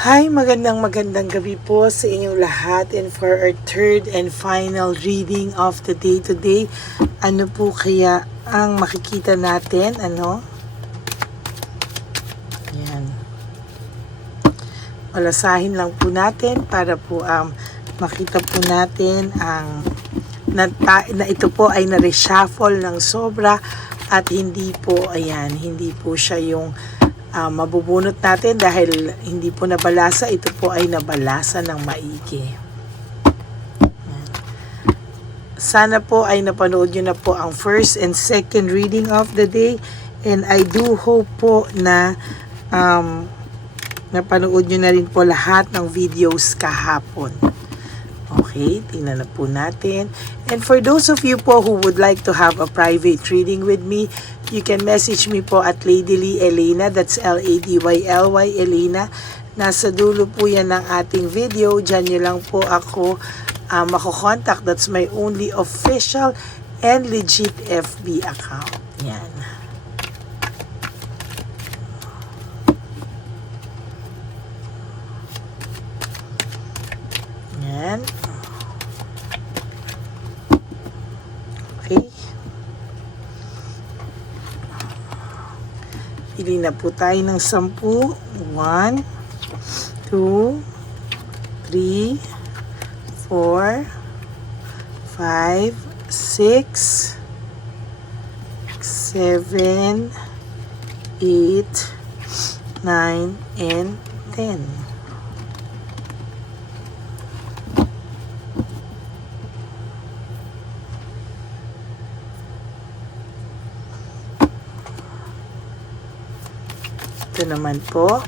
Hi, magandang gabi po sa inyong lahat, and for our third and final reading of the day today, ano po kaya ang makikita natin? Yan. Malasahin lang po natin para po makita po natin ang na ito po ay na-reshuffle ng sobra at hindi po siya yung mabubunot natin dahil hindi po nabalasa. Ito po ay nabalasa ng maigi. Sana po ay napanood nyo na po ang first and second reading of the day, and I do hope po na napanood nyo na rin po lahat ng videos kahapon. Okay, tingnan na po natin. And for those of you po who would like to have a private reading with me, you can message me po at Lady Lee Elena. That's Ladyly Elena. Nasa dulo po yan ng ating video. Diyan nyo lang po ako makokontak. That's my only official and legit FB account. Yan. Yan. Okay. Pili na po tayo ng 10. 1, 2, 3, 4, 5, 6, 7, 8, 9, and 10. Ito naman po.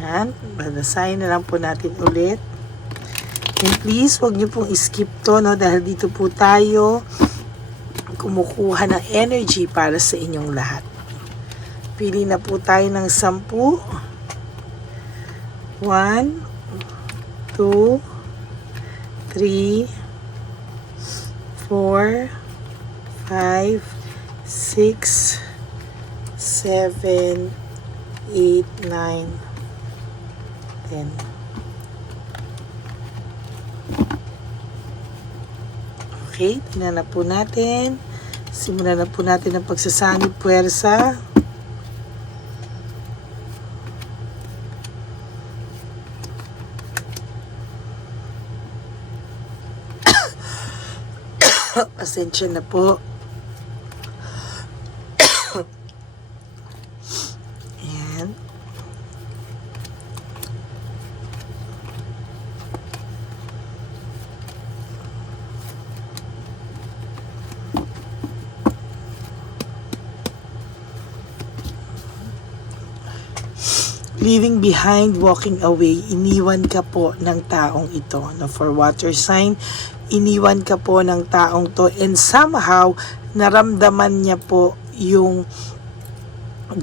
Yan. Balasahin na lang po natin ulit. And please, huwag niyo pong skip to, no? Dahil dito po tayo kumukuha ng energy para sa inyong lahat. Pili na po tayo ng 10. 1, 2, 3, 4, 5, 6, 7, 8, 9, 10. Okay, tingnan na po natin. Simulan na po natin ang pagsasanib puwersa. Pasensya na po. Ayan. Leaving behind, walking away, iniwan ka po ng taong ito. No, for water sign, iniwan ka po ng taong to, and somehow naramdaman niya po yung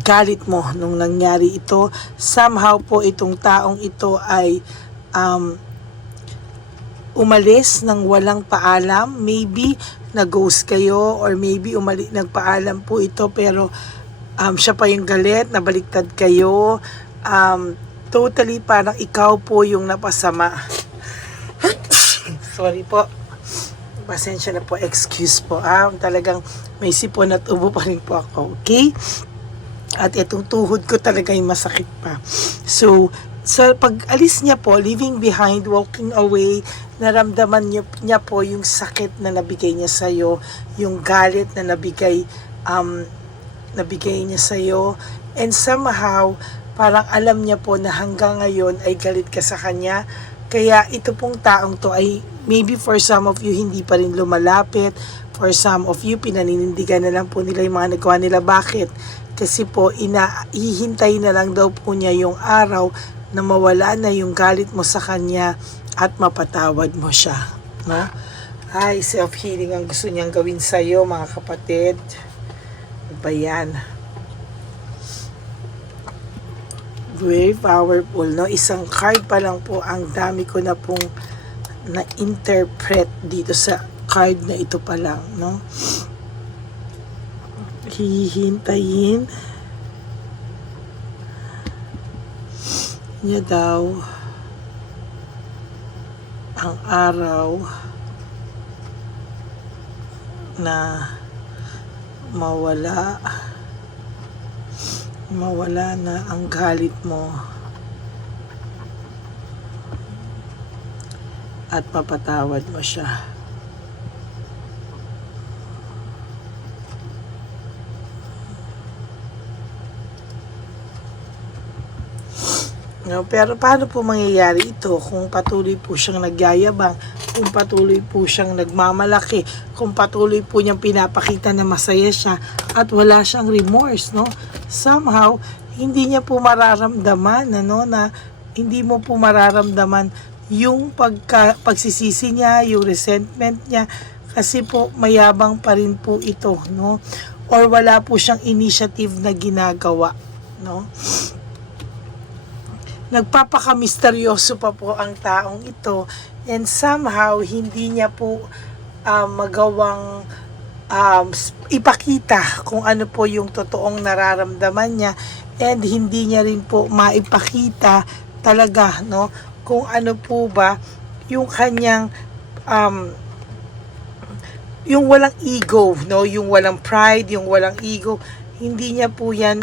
galit mo nung nangyari ito. Somehow po itong taong ito ay umalis ng walang paalam. Maybe nag-ghost kayo, or maybe nagpaalam po ito pero siya pa yung galit, nabaliktad kayo. Totally parang ikaw po yung napasama. Sorry po. Pasensya na po. Excuse po. Talagang may sipon at ubo pa rin po ako. Okay? At itong tuhod ko talaga yung masakit pa. So, sa pag-alis niya po, leaving behind, walking away, naramdaman niya po yung sakit na nabigay niya sa'yo, yung galit na nabigay niya sa'yo, and somehow, parang alam niya po na hanggang ngayon ay galit ka sa kanya. Kaya ito pong taong to ay maybe for some of you hindi pa rin lumalapit. For some of you, pinaninindigan na lang po nila yung mga nagawa nila. Bakit? Kasi po, ihintay na lang daw po niya yung araw na mawala na yung galit mo sa kanya at mapatawad mo siya. No? Ay, self-healing ang gusto niyang gawin sa'yo, mga kapatid. Ano ba yan? Very powerful, no? Isang card pa lang po, ang dami ko na pong na-interpret dito sa card na ito pa lang, no? Hihintayin niya daw ang araw na mawala na ang galit mo at mapatawad mo siya. No, pero paano po mangyayari ito kung patuloy po siyang nagyayabang, kung patuloy po siyang nagmamalaki, kung patuloy po niyang pinapakita na masaya siya at wala siyang remorse, no? Somehow, hindi niya po mararamdaman, na hindi mo po mararamdaman yung pagsisisi niya, yung resentment niya, kasi po mayabang pa rin po ito, no? Or wala po siyang initiative na ginagawa, no? Nagpapaka-misteryoso pa po ang taong ito, and somehow hindi niya po magawang ipakita kung ano po yung totoong nararamdaman niya, and hindi niya rin po maipakita talaga, no, kung ano po ba yung kanyang yung walang ego, no, yung walang pride, yung walang ego, hindi niya po yan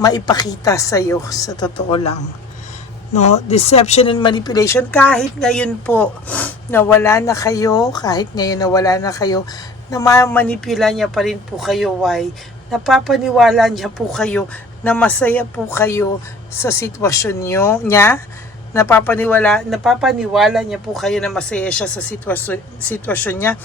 maipakita sa iyo, sa totoo lang, no? Deception and manipulation, kahit ngayon po na wala na kayo, na mamanipula niya pa rin po kayo. Why? Napapaniwala niya po kayo na masaya po kayo sa sitwasyon niya. Napapaniwala niya po kayo na masaya siya sa sitwasyon niya,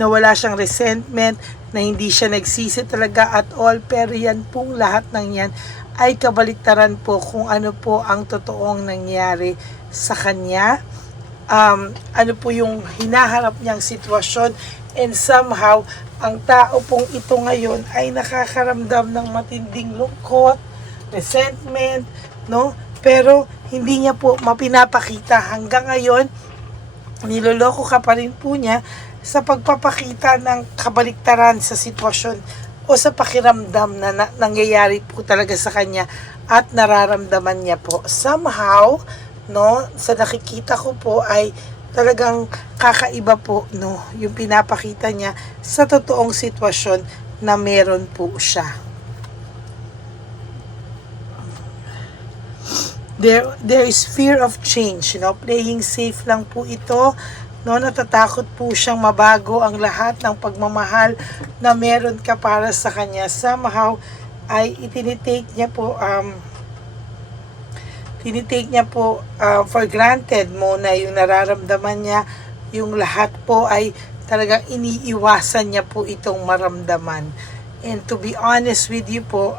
na wala siyang resentment, na hindi siya nagsisi talaga at all. Pero yan pong lahat ng yan ay kabaliktaran po kung ano po ang totoong nangyari sa kanya, ano po yung hinaharap niyang sitwasyon, and somehow ang tao pong ito ngayon ay nakakaramdam ng matinding lungkot, resentment, no? Pero hindi niya po mapinapakita hanggang ngayon. Niloloko ka pa rin po niya sa pagpapakita ng kabaliktaran sa sitwasyon o sa pakiramdam na nangyayari po talaga sa kanya at nararamdaman niya po. Somehow, no, sa nakikita ko po ay talagang kakaiba po, no, yung pinapakita niya sa totoong sitwasyon na meron po siya. There is fear of change, playing safe lang po ito, no, natatakot po siyang mabago ang lahat ng pagmamahal na meron ka para sa kanya. Somehow ay tinitake niya po for granted mo na yung nararamdaman niya, yung lahat po ay talagang iniiwasan niya po itong maramdaman. And to be honest with you po,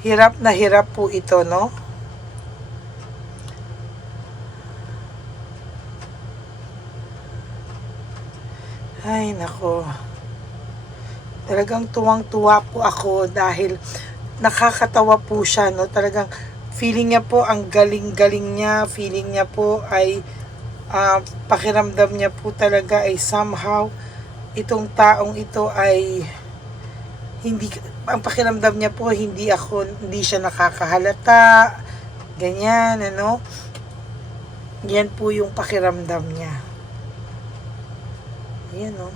hirap na hirap po ito, no? Ay, nako. Talagang tuwang-tuwa po ako dahil nakakatawa po siya, no? Talagang feeling niya po ang galing-galing niya, feeling niya po ay pakiramdam niya po talaga ay somehow itong taong ito ay hindi, ang pakiramdam niya po hindi siya nakakahalata, ganyan, ano? Yan po yung pakiramdam niya. Ayan, no?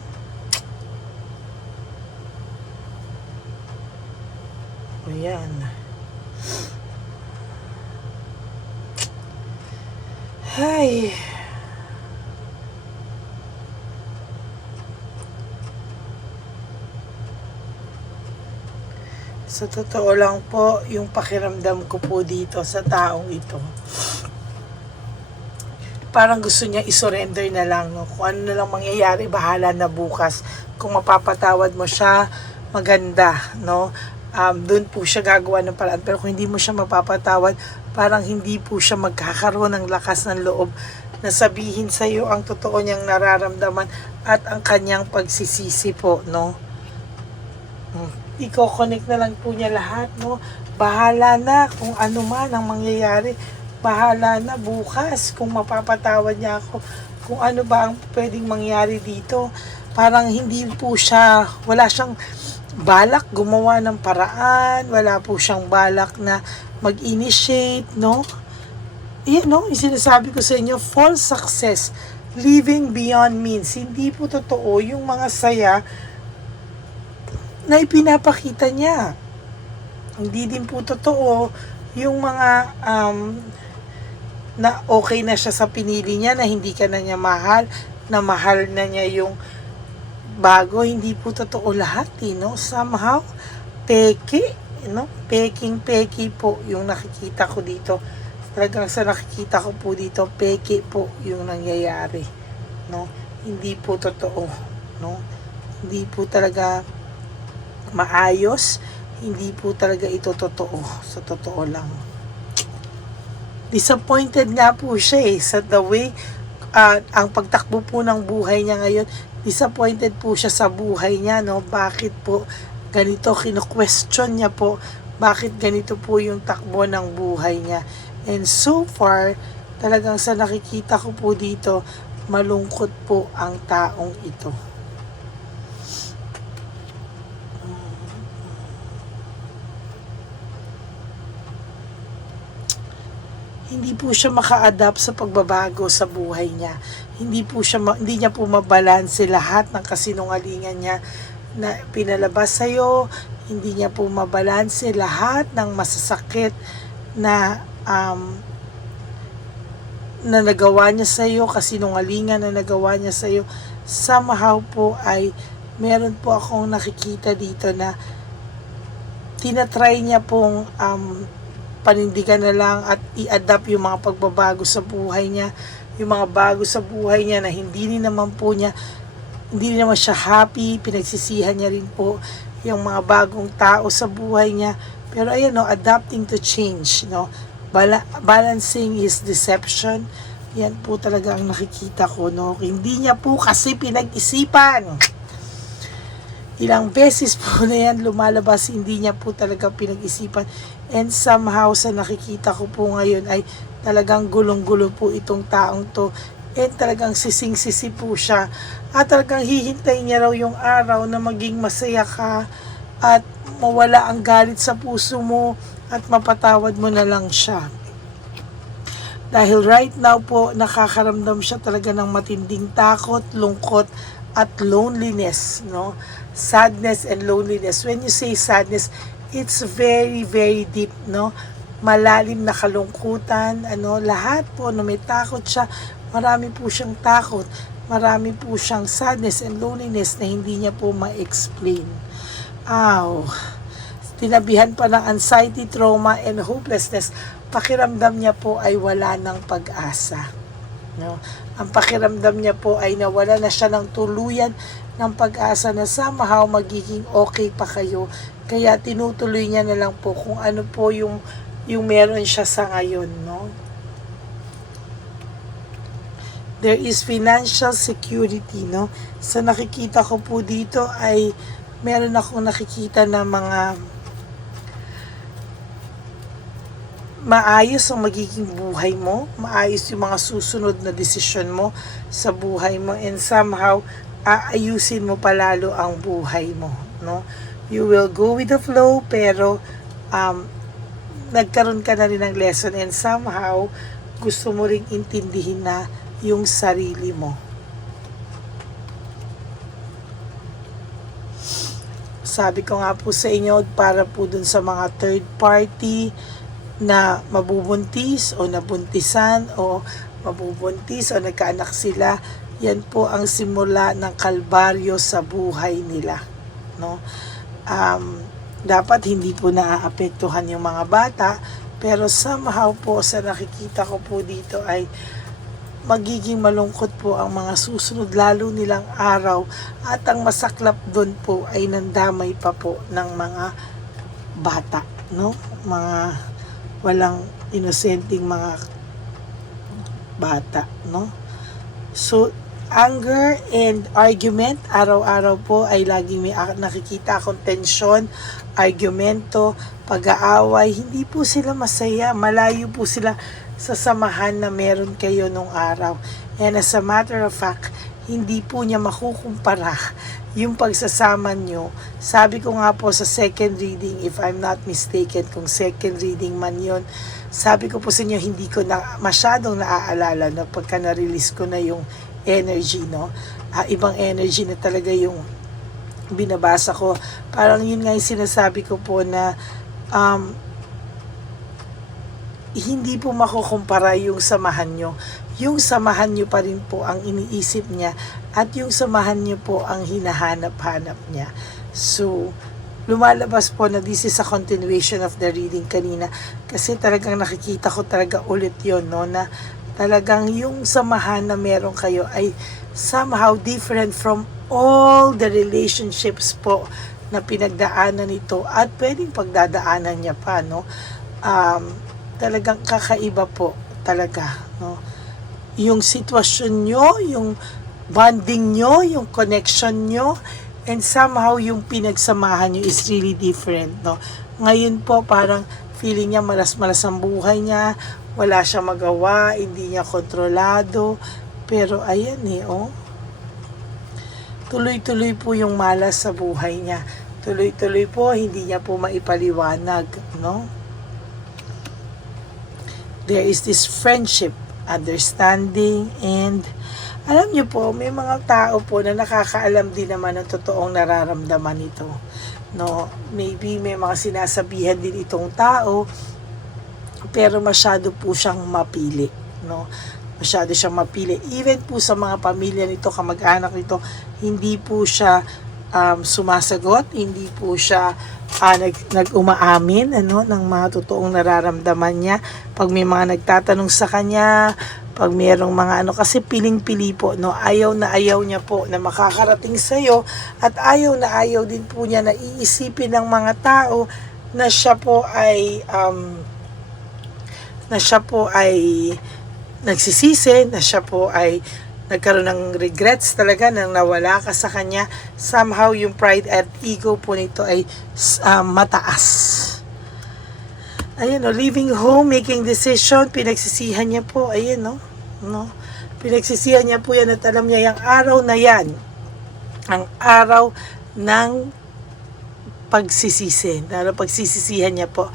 Ayan. Ay. Sa totoo lang po, yung pakiramdam ko po dito sa taong ito, parang gusto niya isurrender na lang, no? Kung ano na lang mangyayari, bahala na bukas. Kung mapapatawad mo siya, maganda, no? Doon po siya gagawa ng paraan. Pero kung hindi mo siya mapapatawad, parang hindi po siya magkakaroon ng lakas ng loob na sabihin sa iyo ang totoo niyang nararamdaman at ang kanyang pagsisisi po, no? i-connect na lang po niya lahat, no? Bahala na kung ano man ang mangyayari. Bahala na bukas kung mapapatawad niya ako. Kung ano ba ang pwedeng mangyari dito. Parang hindi po siya, wala siyang balak gumawa ng paraan, wala po siyang balak na mag-initiate, no? Yan, no? Yung sinasabi ko sa inyo, false success, living beyond means. Hindi po totoo yung mga saya na ipinapakita niya. Hindi din po totoo yung mga na okay na siya sa pinili niya, na hindi ka na niya mahal, na mahal na niya yung bago. Hindi po totoo lahat, no? Somehow, peke, no? Peke po yung nakikita ko dito. Talagang sa nakikita ko po dito, peke po yung nangyayari, no? Hindi po totoo, no? Hindi po talaga maayos, hindi po talaga ito totoo, sa totoo lang. Disappointed nga po siya sa the way, ang pagtakbo po ng buhay niya ngayon, disappointed po siya sa buhay niya, no? Bakit po ganito, kino-question niya po, bakit ganito po yung takbo ng buhay niya. And so far, talagang sa nakikita ko po dito, malungkot po ang taong ito. Hindi po siya maka-adapt sa pagbabago sa buhay niya. Hindi niya po mabalanse lahat ng kasinungalingan niya na pinalabas sa iyo. Hindi niya po mabalanse lahat ng masasakit na na nagawa niya sa iyo, kasinungalingan na nagawa niya sa iyo. Somehow po ay meron po akong nakikita dito na tinatry niya pong panindigan na lang at i-adapt yung mga pagbabago sa buhay niya, yung mga bago sa buhay niya na hindi naman siya happy, pinagsisihan niya rin po yung mga bagong tao sa buhay niya. Pero ayan, no, adapting to change, no? Balancing his deception. Yan po talaga ang nakikita ko, no? Hindi niya po kasi pinag-isipan. Ilang beses po na yan lumalabas, hindi niya po talaga pinag-isipan. And somehow sa nakikita ko po ngayon ay talagang gulong-gulo po itong taong to. And talagang sising-sisi po siya. At talagang hihintay niya raw yung araw na maging masaya ka at mawala ang galit sa puso mo at mapatawad mo na lang siya. Dahil right now po, nakakaramdam siya talaga ng matinding takot, lungkot, at loneliness, no? Sadness and loneliness. When you say sadness, it's very, very deep, no? Malalim na kalungkutan, lahat po, no, may takot siya, marami po siyang takot, marami po siyang sadness and loneliness na hindi niya po ma-explain. Tinabihan pa ng anxiety, trauma, and hopelessness. Pakiramdam niya po ay wala ng pag-asa, no? Ang pakiramdam niya po ay nawala na siya ng tuluyan ng pag-asa na somehow magiging okay pa kayo. Kaya tinutuloy niya na lang po kung ano po yung meron siya sa ngayon, no? There is financial security, no? Sa nakikita ko po dito ay meron akong nakikita na mga maayos ang magiging buhay mo, maayos yung mga susunod na desisyon mo sa buhay mo, and somehow aayusin mo palalo ang buhay mo, no? You will go with the flow, pero nagkaroon ka na rin ng lesson, and somehow gusto mo ring intindihin na yung sarili mo. Sabi ko nga po sa inyo, para po dun sa mga third party na mabubuntis o nabuntisan o mabubuntis o nagkaanak sila, yan po ang simula ng kalbaryo sa buhay nila, no? Dapat hindi po naaapektuhan yung mga bata, pero somehow po sa nakikita ko po dito ay magiging malungkot po ang mga susunod lalo nilang araw, at ang masaklap doon po ay nandamay pa po ng mga bata, no? Mga walang inosenteng mga bata, no? So, anger and argument. Araw-araw po ay laging may nakikita akong tensyon, argumento, pag-aaway. Hindi po sila masaya. Malayo po sila sa samahan na meron kayo nung araw. And as a matter of fact, hindi po niya makukumpara yung pagsasama nyo. Sabi ko nga po sa second reading, if I'm not mistaken, kung second reading man yon, sabi ko po sa inyo, hindi ko na masyadong naaalala na pagka na-release ko na yung energy, no? Ibang energy na talaga yung binabasa ko. Parang yun nga yung sinasabi ko po na hindi po makukumpara yung samahan nyo. Yung samahan nyo pa rin po ang iniisip niya at yung samahan nyo po ang hinahanap-hanap niya. So, lumalabas po na this is a continuation of the reading kanina kasi talagang nakikita ko talaga ulit yon, no, na talagang yung samahan na meron kayo ay somehow different from all the relationships po na pinagdaanan nito at pwedeng pagdadaanan niya pa, no. Talagang kakaiba po talaga, no. Yung sitwasyon nyo, yung bonding nyo, yung connection nyo, and somehow yung pinagsamahan nyo is really different, no. Ngayon po parang feeling niya malas-malas ang buhay niya, wala siyang magawa, hindi niya kontrolado, pero ayan tuloy-tuloy po yung malas sa buhay niya. Tuloy-tuloy po, hindi niya po maipaliwanag, no. There is this friendship, understanding, and alam niyo po, may mga tao po na nakakaalam din naman ng totoong nararamdaman nito, no. Maybe may mga sinasabihan din itong tao, pero masyado po siyang mapili, no. Masyado siyang mapili. Even po sa mga pamilya nito, kamag-anak nito, hindi po siya sumasagot, hindi po siya nag-umaamin ng mga totoong nararamdaman niya. Pag may mga nagtatanong sa kanya, pag mayroong mga kasi piling-pili po, no, ayaw na ayaw niya po na makakarating sa iyo at ayaw na ayaw din po niya na iisipin ng mga tao na siya po ay nagsisisi, na siya po ay nagkaroon ng regrets talaga nang nawala ka sa kanya. Somehow yung pride at ego po nito ay mataas. Ayun, leaving home, making decision, pinagsisihan niya po, ayun, no, pinagsisihan niya po yan at alam niya yung araw na yan, ang araw ng pagsisisi, pagsisisihan niya po,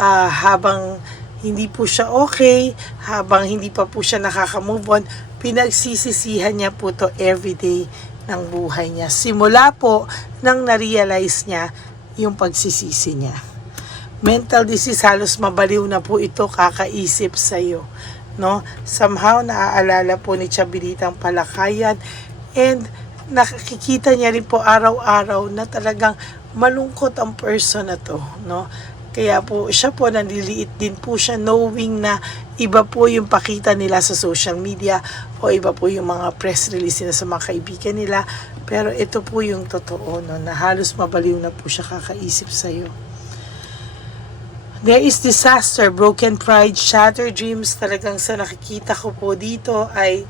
habang hindi po siya okay, habang hindi pa po siya nakaka-move on, pinagsisisihan niya po to everyday ng buhay niya. Simula po nang na-realize niya yung pagsisisi niya. Mental disease, halos mabaliw na po ito kakaisip sa'yo, no? Somehow, naaalala po ni Chabelitang Palakayan and nakikita niya rin po araw-araw na talagang malungkot ang person na to, no? Kaya po, siya po nanliliit din po siya knowing na iba po yung pakita nila sa social media o iba po yung mga press release nila sa mga kaibigan nila. Pero ito po yung totoo, no, na halos mabaliw na po siya kakaisip sa'yo. There is disaster, broken pride, shattered dreams. Talagang sa nakikita ko po dito ay,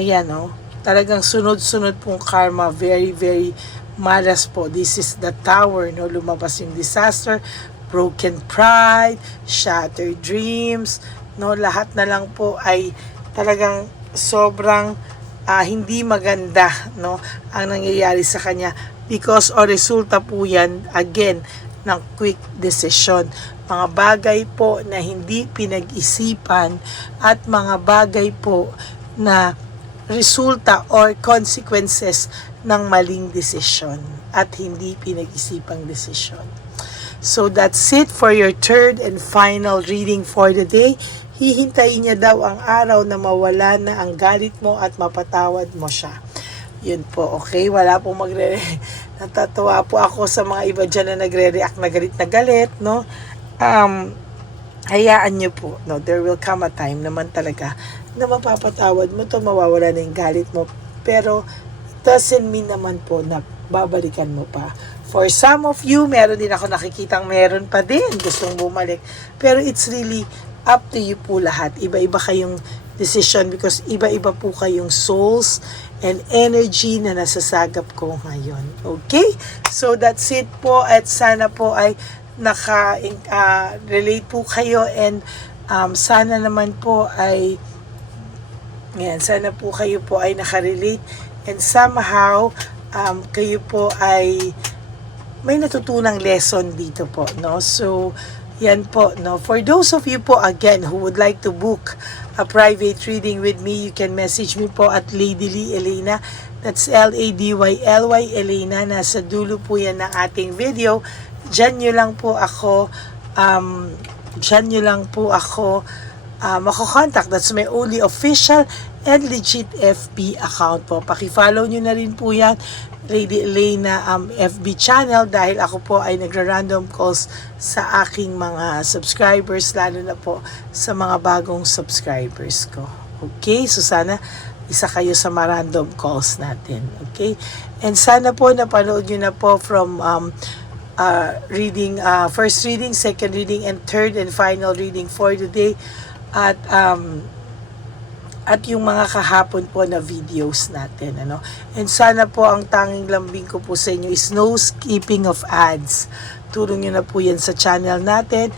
ayan, no, talagang sunod-sunod pong karma, very, very malas po. This is the tower, no, lumabas yung disaster, broken pride, shattered dreams, no, lahat na lang po ay talagang sobrang hindi maganda, no, ang nangyayari sa kanya because o resulta po yan again ng quick decision. Mga bagay po na hindi pinag-isipan at mga bagay po na resulta or consequences ng maling desisyon at hindi pinag-isipang desisyon. So that's it for your third and final reading for the day. Hihintayin niya daw ang araw na mawala na ang galit mo at mapatawad mo siya. Yun po, okay? Wala pong natatawa po ako sa mga iba dyan na nagre-react na galit, no? Hayaan nyo po, no? There will come a time naman talaga na mapapatawad mo to, mawawala na yung galit mo. Pero, doesn't mean naman po na babalikan mo pa. For some of you, meron din ako nakikitang meron pa din gustong bumalik. Pero it's really up to you po lahat. Iba-iba kayong decision because iba-iba po kayong souls and energy na nasasagap ko ngayon. Okay? So that's it po at sana po ay relate po kayo and sana naman po ay sana po kayo po ay nakarelate and somehow kayo po ay may natutunang lesson dito po, no? So yan po, no? For those of you po again who would like to book a private reading with me, you can message me po at Lady Lee Elena. That's LADYLY Elena. Nasa dulo po yan ng ating video. Diyan nyo lang po ako mako-contact. That's my only official and legit FB account po. Paki-follow nyo na rin po yan, Lady Elena FB channel, dahil ako po ay nagra-random calls sa aking mga subscribers, lalo na po sa mga bagong subscribers ko. Okay? So sana isa kayo sa random calls natin. Okay? And sana po napanood nyo na po from reading, first reading, second reading, and third and final reading for today. At yung mga kahapon po na videos natin, ano. And sana po ang tanging lambing ko po sa inyo is no skipping of ads. Tulong nyo na po yan sa channel natin.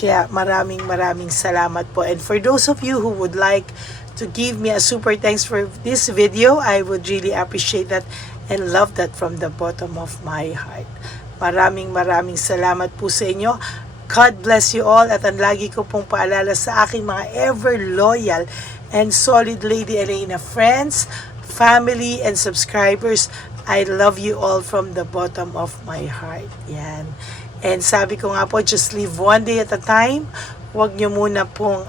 Kaya maraming salamat po. And for those of you who would like to give me a super thanks for this video, I would really appreciate that and love that from the bottom of my heart. Maraming salamat po sa inyo. God bless you all at ang lagi ko pong paalala sa aking mga ever loyal and solid Lady Elena friends, family, and subscribers. I love you all from the bottom of my heart. Yan. And sabi ko nga po, just live one day at a time. Huwag nyo muna pong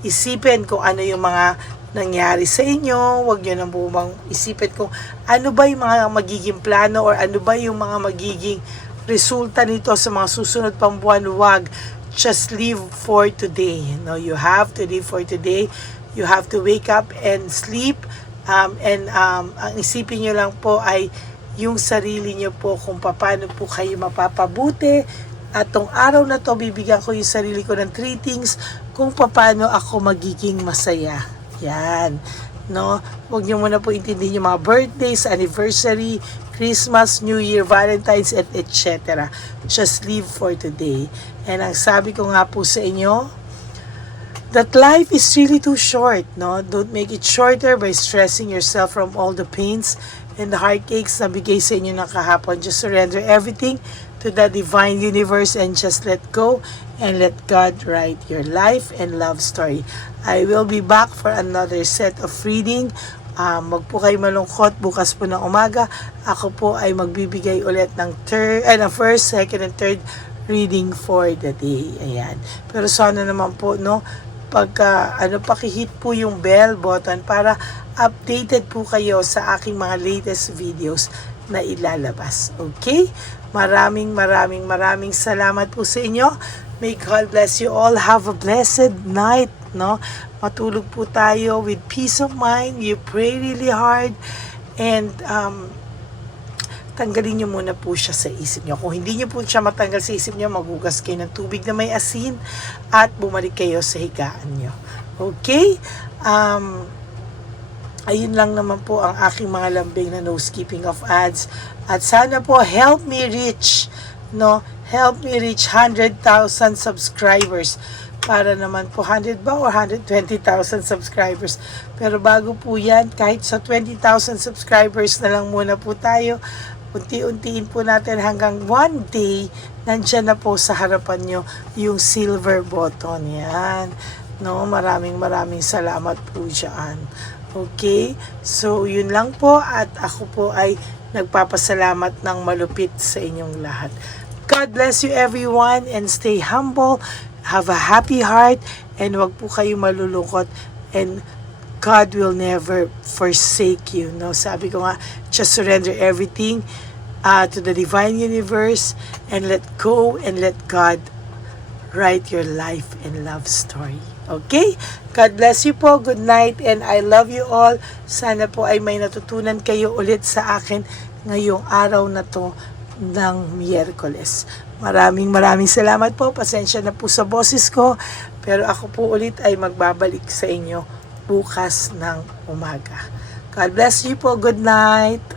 isipin kung ano yung mga nangyari sa inyo. Huwag nyo nang bumang isipin kung ano ba yung mga magiging plano or ano ba yung mga magiging resulta nito sa mga susunod pang buwan. Huwag. Just live for today. No, you have to live for today. You have to wake up and sleep. Ang isipin nyo lang po ay yung sarili nyo po kung paano po kayo mapapabuti. At tong araw na to, bibigyan ko yung sarili ko ng 3 things kung paano ako magiging masaya. Yan. No? Huwag nyo muna po intindihin yung mga birthdays, anniversary, Christmas, New Year, Valentine's, etc. Just live for today. And ang sabi ko nga po sa inyo, that life is really too short. No? Don't make it shorter by stressing yourself from all the pains and the heartaches na bigay sa inyo ng kahapon. Just surrender everything to the divine universe and just let go and let God write your life and love story. I will be back for another set of reading. Wag po kayo malungkot, bukas po ng umaga ako po ay magbibigay ulit ng first, second, and third reading for the day. Ayan. Pero sana naman po, no, pakihit po yung bell button para updated po kayo sa aking mga latest videos na ilalabas. Okay? Maraming salamat po sa inyo. May God bless you all. Have a blessed night, no? Matulog po tayo with peace of mind. You pray really hard and tanggalin nyo muna po siya sa isip nyo. Kung hindi nyo po siya matanggal sa isip nyo, maghugas kayo ng tubig na may asin at bumalik kayo sa higaan nyo. Okay? Ayun lang naman po ang aking mga lambing na no skipping of ads. At sana po help me reach 100,000 subscribers. Para naman po 100 ba or 120,000 subscribers. Pero bago po yan, kahit sa 20,000 subscribers na lang muna po tayo, unti-untiin po natin hanggang one day, nandyan na po sa harapan nyo yung silver button. Yan. No, maraming salamat po dyan. Okay? So, yun lang po at ako po ay nagpapasalamat ng malupit sa inyong lahat. God bless you everyone and stay humble. Have a happy heart and wag po kayo malulungkot and God will never forsake you. No? Sabi ko nga, just surrender everything to the divine universe and let go and let God write your life and love story. Okay? God bless you po. Good night and I love you all. Sana po ay may natutunan kayo ulit sa akin ngayong araw na to ng Miyerkules. Maraming salamat po. Pasensya na po sa boses ko. Pero ako po ulit ay magbabalik sa inyo bukas ng umaga. God bless you po. Good night.